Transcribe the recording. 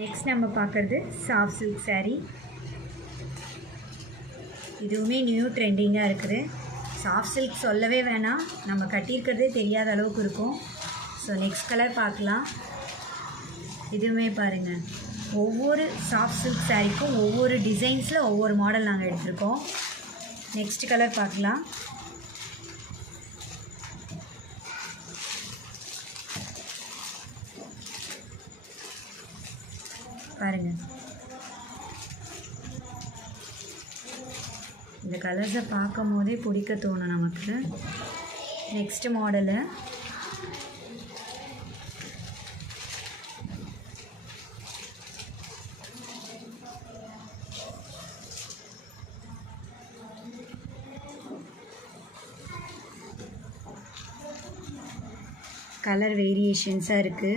Next நம்ம பார்க்குறது soft silk saree. இதுவுமே நியூ ட்ரெண்டிங்காக இருக்குது. சாஃப்ட் சில்க் சொல்லவே வேணாம், நம்ம கட்டியிருக்கிறதே தெரியாத அளவுக்கு இருக்கும். ஸோ நெக்ஸ்ட் கலர் பார்க்கலாம். இதுவுமே பாருங்கள், ஒவ்வொரு சாஃப்ட் சில்க் சாரீக்கும் ஒவ்வொரு டிசைன்ஸில் ஒவ்வொரு மாடல் நாங்கள் எடுத்திருக்கோம். நெக்ஸ்ட் கலர் பார்க்கலாம். பாருங்கள், இந்த கலர்ஸை பார்க்கும் போதே பிடிக்க தோணும் நமக்கு. நெக்ஸ்ட் மாடலு கலர் வேரியேஷன்ஸாக இருக்குது.